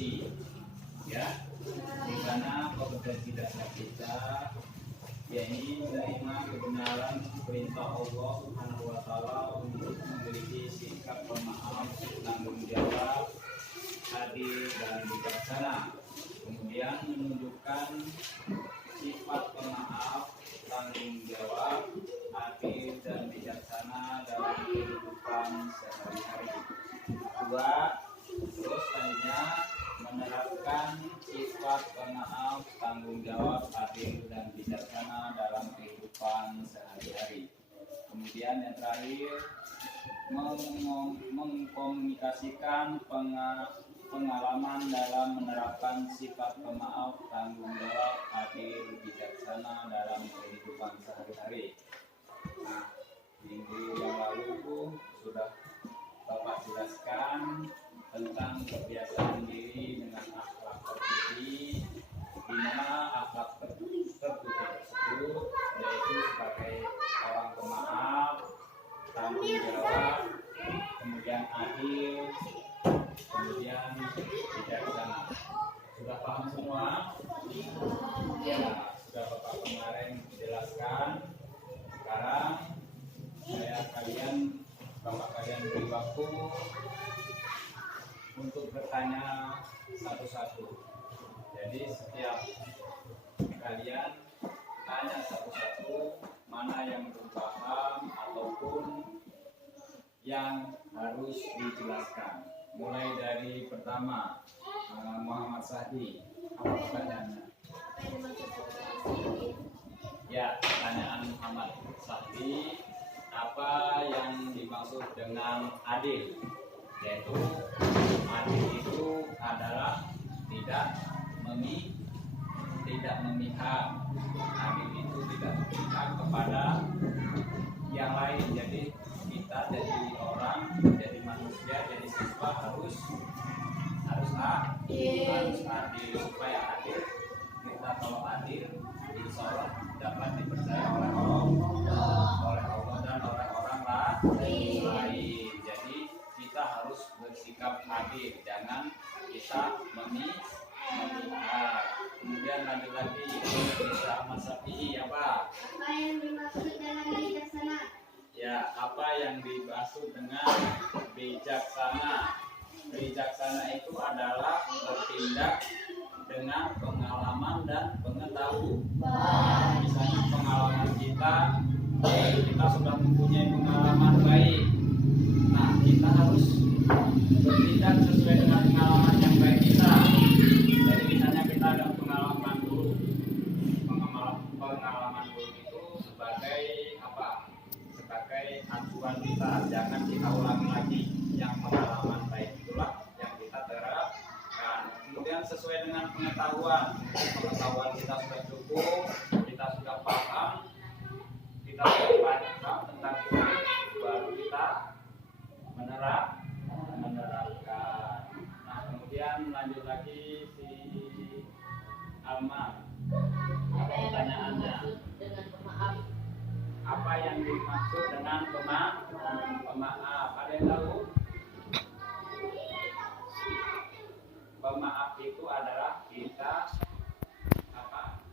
suci, ya, di mana pekerjaan kita yakni menerima kebenaran perintah Allah Subhanahu wa Ta'ala untuk memiliki sikap pemaaf, tanggung jawab, adil dan bijaksana. Kemudian menunjukkan sifat pemaaf, tanggung jawab, adil dan bijaksana dalam kehidupan sehari-hari. Kedua, terus selanjutnya menerapkan sifat pemaaf, tanggung jawab, adil dan bijaksana dalam kehidupan sehari-hari. Kemudian yang terakhir, mengkomunikasikan pengalaman dalam menerapkan sifat pemaaf, tanggung jawab, adil, bijaksana dalam kehidupan sehari-hari. Nah, minggu yang lalu sudah Bapak jelaskan tentang kebiasaan diri dengan akhlak terpuji, di mana akhlak terpuji tersebut yaitu sebagai orang pemaaf, tanggung jawab, kemudian adil, kemudian bijaksana. Sudah paham semua? Ya, sudah Bapak kemarin jelaskan. Sekarang Bapak kalian beri waktu untuk bertanya satu-satu. Jadi setiap kalian tanya satu-satu mana yang belum paham ataupun yang harus dijelaskan. Mulai dari pertama, Muhammad Sahdi, apa pertanyaannya? Ya, pertanyaan Muhammad Sahdi, apa yang dimaksud dengan adil? Yaitu adil itu adalah tidak memihak. Adil itu tidak memihak kepada yang lain. Jadi kita jadi orang, jadi manusia, jadi siswa harus adil. Supaya adil, kita kalau adil, insya Allah dapat dipercaya oleh Allah dan oleh orang lain. Jadi kita harus bersikap adil, jangan kita memihak. Kemudian lanjut lagi, bisa Masafi apa? Apa yang dimaksud dengan bijaksana? Ya, apa yang dimaksud dengan bijaksana? Bijaksana itu adalah bertindak dengan pengalaman dan pengetahuan. Misalnya pengalaman kita sudah mempunyai pengalaman baik. Nah, kita harus bertindak sesuai dengan pengalaman yang baik kita. Jadi misalnya kita ada pengalaman buruk. Pengalaman buruk itu sebagai apa? Sebagai acuan kita. Jangan kita ulangi lagi. Yang pengalaman baik itulah yang kita terapkan. Kemudian sesuai dengan pengetahuan kita sudah cukup, kita sudah paham, kita sudah paham tentang itu, baru kita menerapkan. Nah, kemudian lanjut lagi si Alma. Apa pertanyaannya? Apa yang dimaksud dengan pemaaf? Ada yang tahu? Pemaaf itu adalah kita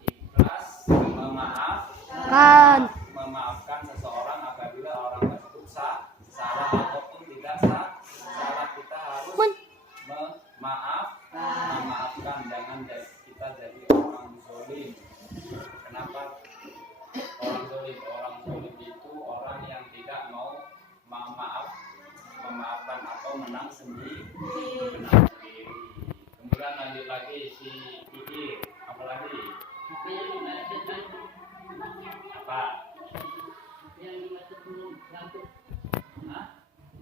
ikhlas memaafkan seseorang apabila orang tersebut salah ataupun tidak salah. Kita harus memaafkan, jangan kita jadi orang zalim. Kenapa orang zalim? Orang zalim itu orang yang tidak mau memaafkan atau menang sendiri. Kemudian lanjut lagi si Kiki, apa lagi? Apa?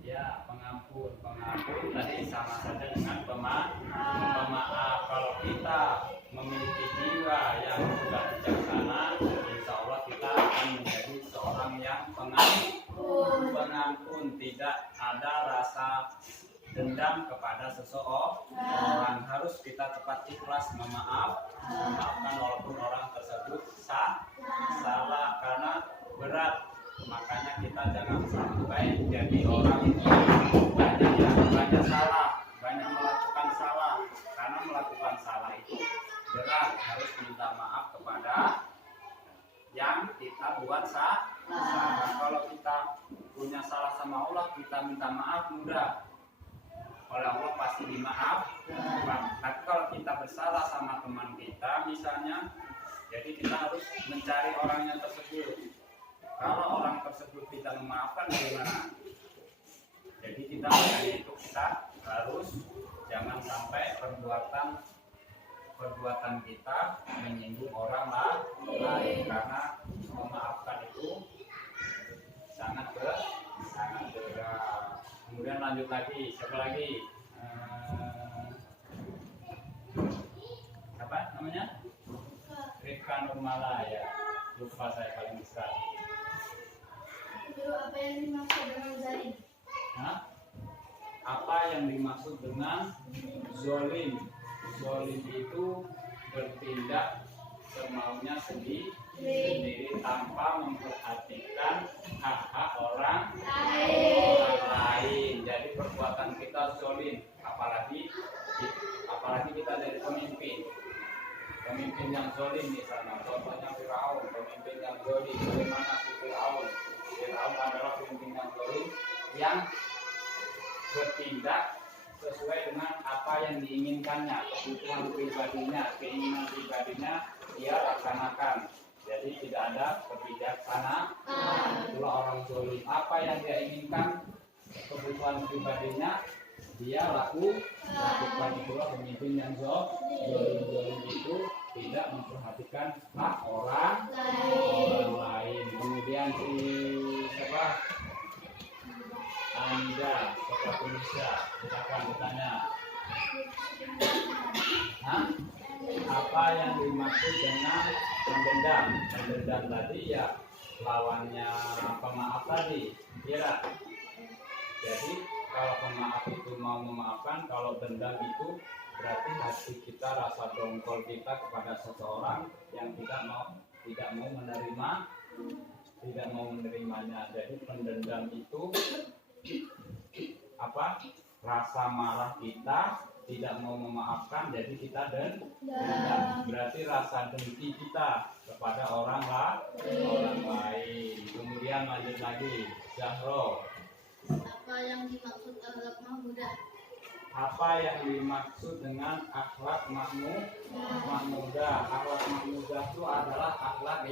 Ya, pengampun tadi sama saja dengan pemaaf. Kalau kita memiliki jiwa yang sudah bijaksana, insya Allah kita akan menjadi seorang yang pengampun, tidak ada rasa dendam kepada seseorang. Harus kita cepat ikhlas memaafkan walaupun orang tersebut salah, karena berat. Makanya kita jangan sampai jadi orang yang banyak salah, banyak melakukan salah, karena melakukan salah itu berat, harus minta maaf kepada yang kita buat salah. Kalau kita punya salah sama Allah, kita minta maaf mudah. Oleh Allah pasti dimaafkan. Tapi kalau kita bersalah sama teman kita misalnya, jadi kita harus mencari orangnya tersebut. Kalau orang tersebut tidak memaafkan bagaimana? Jadi kita makanya itu kita harus jangan sampai perbuatan kita menyinggung orang lain, karena memaafkan itu sangat berat. Kemudian lanjut lagi, siapa lagi? Apa namanya? Rifka Nurmala ya. Lupa saya paling besar. Itu apa yang dimaksud dengan zalim? Apa yang dimaksud dengan zolim? Zolim itu bertindak semaunya sendiri tanpa memperhatikan hak-hak orang lain. Jadi perbuatan kita zolim, apalagi kita dari pemimpin yang zolim misalnya. Contohnya Firaun, pemimpin yang zolim. Bagaimana si Firaun? Firaun adalah pemimpin yang zolim yang bertindak sesuai dengan apa yang diinginkannya, kebutuhan pribadinya, keinginan pribadinya dia laksanakan. Jadi tidak ada kebijaksanaan. Itulah orang zolim. Apa yang dia inginkan, kebutuhan pribadinya dia lakukan. Itulah pemimpin yang zolim itu tidak memperhatikan hak orang lain. Kemudian si siapa? Anda, Bapak Indonesia, kita akan bertanya. Apa yang dimaksud dengan mendendam? Mendendam tadi ya lawannya pemaaf tadi, kira. Jadi kalau pemaaf itu mau memaafkan, kalau dendam itu berarti hati kita, rasa dongkol kita kepada seseorang yang tidak mau menerimanya. Jadi pendendam itu apa? Rasa marah kita, tidak mau memaafkan, jadi kita dendam. Berarti rasa dengki kita kepada orang lain. Kemudian lanjut lagi, Zahro. Apa yang dimaksud akhlak mahmudah? Apa yang dimaksud dengan akhlak mahmudah? Akhlak mahmudah itu adalah akhlak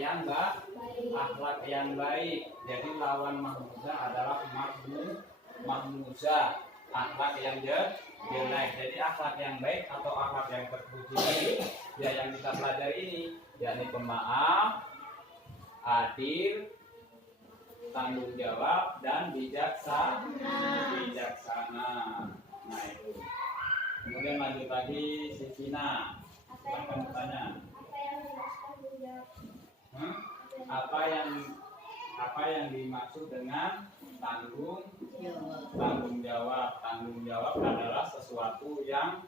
yang baik. Jadi lawan mahmudah adalah mahmuzah, akhlak yang jelek. Jadi akhlak yang baik atau akhlak yang terpuji ini ya yang kita pelajari ini, yakni pemaaf, adil, tanggung jawab, dan bijaksana. Nah itu. Kemudian lanjut lagi si Cina. Silakan bertanya. Apa yang dimaksud dengan tanggung jawab? Tanggung jawab adalah sesuatu yang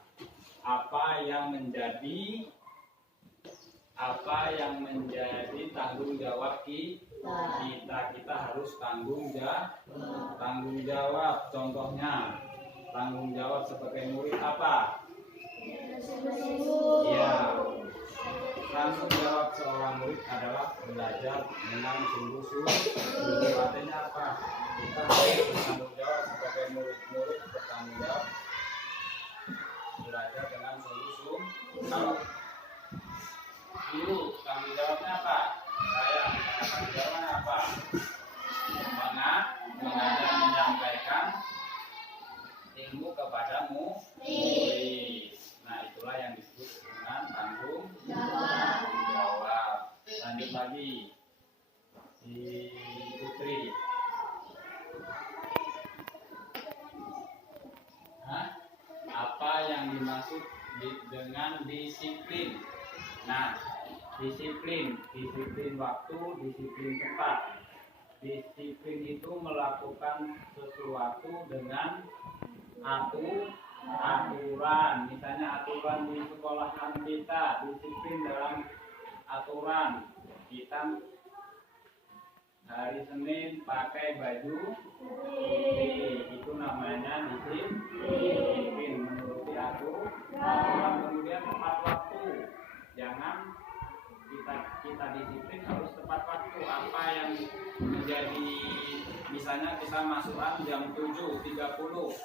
menjadi tanggung jawab kita harus tanggung jawab. Contohnya tanggung jawab sebagai murid apa? Ya, tanggung jawab seorang murid adalah belajar dengan sungguh-sungguh. Artinya apa? Kita harus bertanggung jawab sebagai murid bertanggung jawab belajar dengan sungguh-sungguh. Kalau guru tanggung jawabnya apa? Saya tanggung jawabnya apa? Mengajar, menyampaikan ilmu kepada murid. Nah itulah yang disebut dengan tanggung jawab. Lanjut lagi si Putri. Apa yang dimaksud dengan disiplin? Nah, disiplin waktu, disiplin tempat. Disiplin itu melakukan sesuatu dengan aturan. Misalnya aturan di sekolahan kita, disiplin dalam aturan. Kita hari Senin pakai baju putih, itu namanya disiplin, menuruti aturan. Kemudian misalnya kita masukan jam 7.30,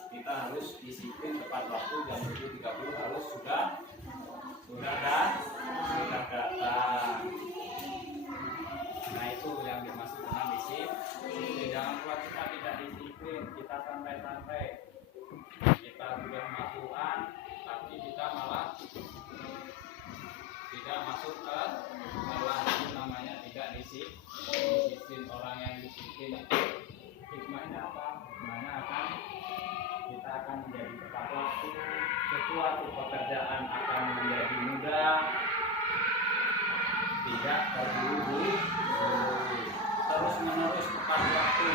kita harus disiplin tepat waktu jam 7.30 harus sudah datang. Nah itu yang dimaksud dengan disiplin. Jangan buat kita tidak disiplin, kita santai-santai, kita sudah masukan tapi kita malah tidak masuk ke dalam, itu namanya tidak disiplin. Orang yang disiplin itu hikmahnya apa? Hikmahnya kita akan menjadi tepat waktu, sesuatu pekerjaan akan menjadi mudah, tidak terburu-buru, terus menerus tepat waktu.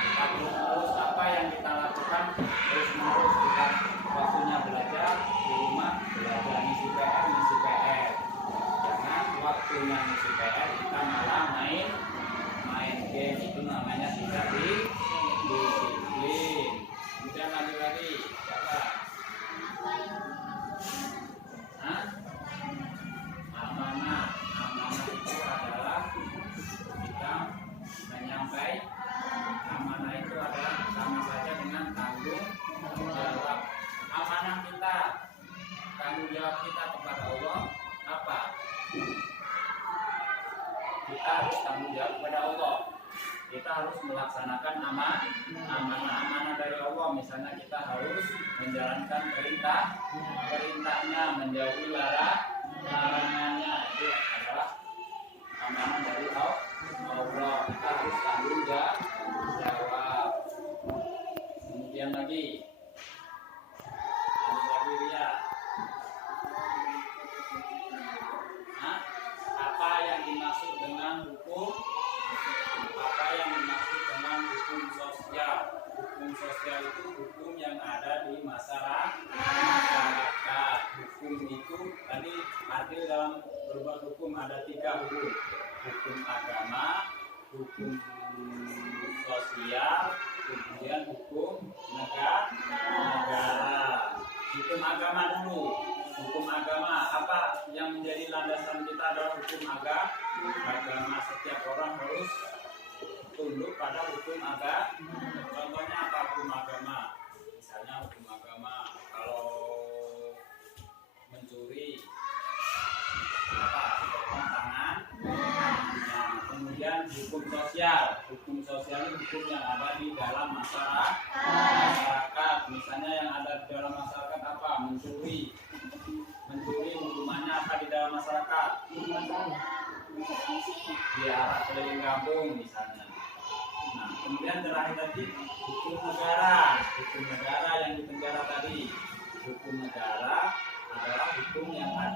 Kita terus apa yang kita lakukan terus menerus, kita waktunya belajar di rumah, belajar ngisi PR. Jangan waktunya ngisi PR kita malah main game, itu namanya tidak disiplin. Kemudian lagi siapa? Amanah itu adalah kita menyampaikan. Amanah itu adalah sama saja dengan tanggung jawab. Amanah kita, tanggung jawab kita kepada Allah apa? Kita harus tanggung jawab kepada Allah. Kita harus melaksanakan amanah dari Allah. Misalnya kita harus menjalankan perintahnya, menjauhi larangannya. Itu adalah amanah dari Allah. Kita harus tanggung jawab. Kemudian lagi Ria. Apa yang dimaksud dengan hukum? Apa yang dimaksud dengan hukum sosial? Hukum sosial itu hukum yang ada di masyarakat. Hukum itu tadi adil dalam berbuat hukum, ada 3 hukum. Hukum agama, hukum sosial, kemudian hukum negara. Hukum agama dulu. Hukum agama apa yang menjadi landasan kita adalah hukum agama. Setiap orang harus tunduk pada hukum agama. Contohnya apa hukum agama? Misalnya hukum agama kalau mencuri apa? Dipotong tangan. Nah, kemudian hukum sosial. Hukum sosial ini hukum yang ada di dalam masyarakat. Misalnya yang ada di dalam masyarakat apa? Mencuri hukumannya apa di dalam masyarakat? Diarak keliling kampung misalnya. Nah, kemudian terakhir tadi hukum negara. Hukum negara yang di penjara tadi. Hukum negara adalah hukum yang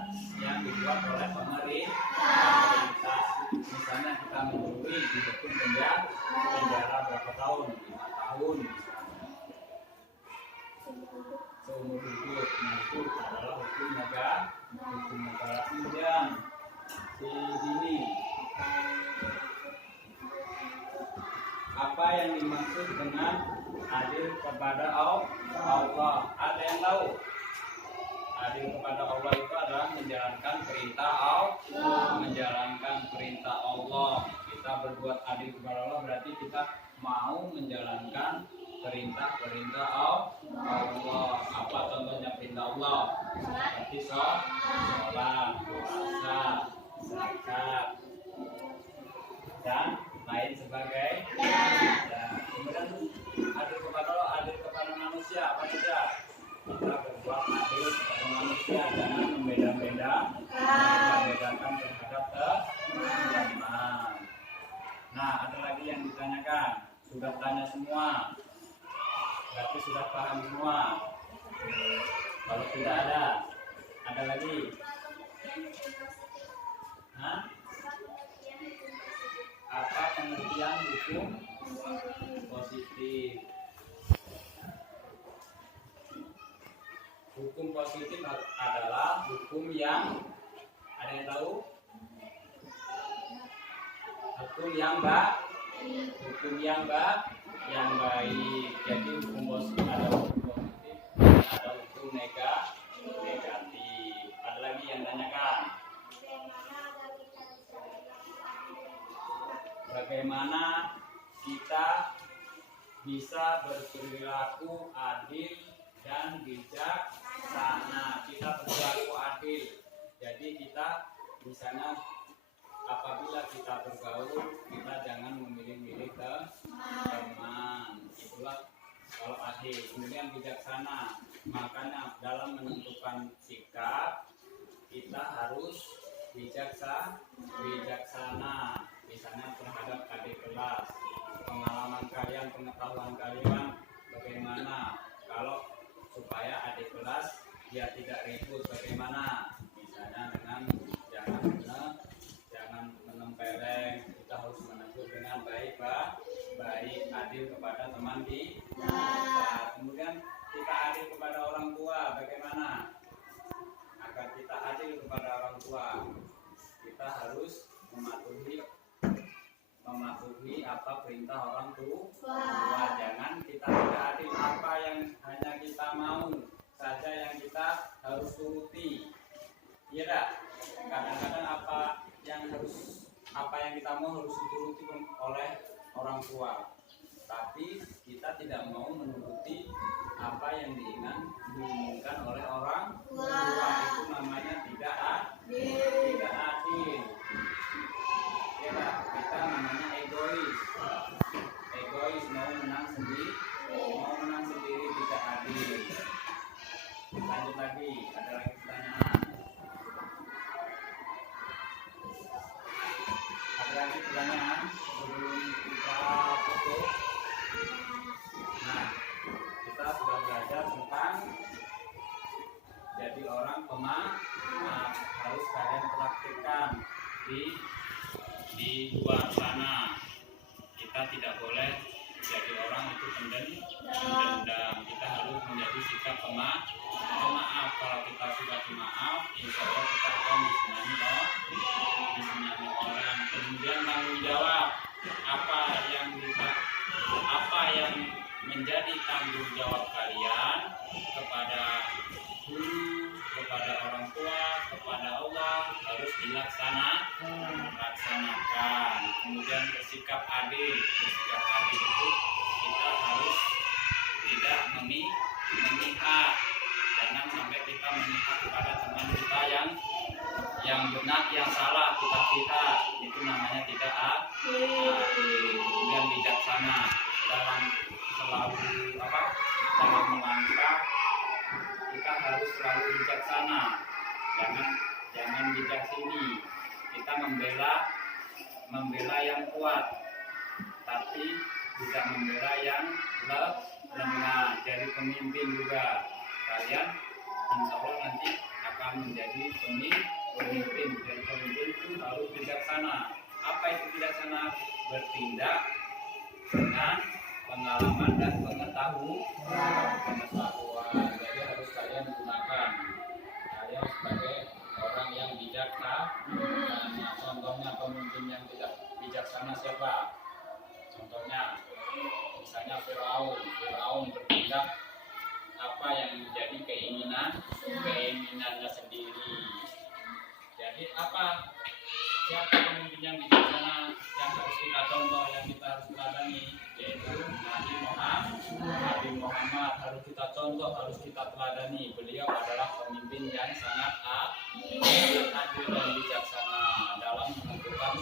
dibuat oleh pemerintah. Misalnya kita mencuri dihukum penjara berapa tahun? 5 tahun misalnya. Seumur hidup. Nah, itu adalah hukum negara. Kemudian ini apa yang dimaksud dengan adil kepada Allah? Ada yang tahu? Adil kepada Allah itu adalah menjalankan perintah Allah. Kita berbuat adil kepada Allah berarti kita mau menjalankan perintah Allah. Apa contohnya perintah Allah? Seperti sholat, puasa, zakat, dan lain sebagainya. Kemudian adil kepada Allah, adil kepada manusia apa tidak? Kita berbuat adil kepada manusia, jangan membedakan terhadap teman. Nah, ada lagi yang ditanyakan. Sudah tanya semua, berarti sudah paham semua. Kalau tidak ada lagi? Apa pengertian hukum positif? Hukum positif adalah hukum yang ada yang tahu? Hukum yang baik. Jadi hukum positif ada hukum positif, ada hukum negatif. Ada lagi yang tanyakan? Bagaimana kita bisa berperilaku adil dan bijaksana. Kita berperilaku adil. Jadi kita di sana apabila kita bergaul, kita jangan memilih-milih ke teman. Itulah kalau adil. Kemudian bijaksana. Makanya dalam menentukan sikap kita harus bijaksana. Misalnya terhadap adik kelas. Pengalaman kalian, pengetahuan kalian bagaimana kalau supaya adik kelas dia tidak ribut, bagaimana? Misalnya dengan jangan menempeleng, kita harus menegur dengan baik adil kepada teman kita. Kemudian kita adil kepada orang tua, bagaimana? Agar kita adil kepada orang tua, kita harus mematuhi apa perintah orang tua. Jangan kita tidak adil, apa yang hanya kita mau saja yang kita harus turuti. Iya tak? Kadang-kadang apa yang kita mau harus dituruti oleh orang tua. Tapi kita tidak mau menuruti apa yang diinginkan oleh orang tua. Itu namanya tidak adil. Ya, kita namanya egois. Mau menang sendiri tidak adil. Lanjut lagi, ada lagi pertanyaan. Sebelum kita tutup. Nah, kita sudah belajar tentang jadi orang pemaaf. Harus kalian praktikkan di luar sana. Kita tidak boleh jadi orang itu pendendam. Kita harus menjadi sikap pemaaf. Kalau kita sudah maaf, insya Allah kita akan disenangi orang. Kemudian tanggung jawab apa yang menjadi tanggung jawab kalian kepada guru, kepada orang tua, kepada Allah harus dilaksanakan. Kemudian bersikap adil itu kita harus tidak memihak. Jangan sampai kita memihak kepada teman kita yang benar, yang salah kita itu namanya tidak adil. Kemudian bijaksana dalam melangkah kita harus selalu bijaksana. Jangan bijaksini. Kita membela yang kuat, tapi bisa membela yang lemah. Jadi pemimpin juga kalian insya Allah nanti akan menjadi pemimpin. Dan pemimpin itu harus bijaksana. Apa itu bijaksana? Bertindak dengan pengalaman dan pengetahuan. Jadi harus kalian gunakan. Kalian sebagai orang yang bijaksana. Contohnya pemimpin yang tidak bijaksana siapa? Contohnya misalnya Firaun bertindak apa yang menjadi keinginannya sendiri. Jadi siapa pemimpin yang bijaksana yang harus kita contoh, yang kita harus teladani, yaitu Nabi Muhammad harus kita contoh, harus kita teladani. Beliau adalah pemimpin yang sangat adil dan bijaksana dalam menentukan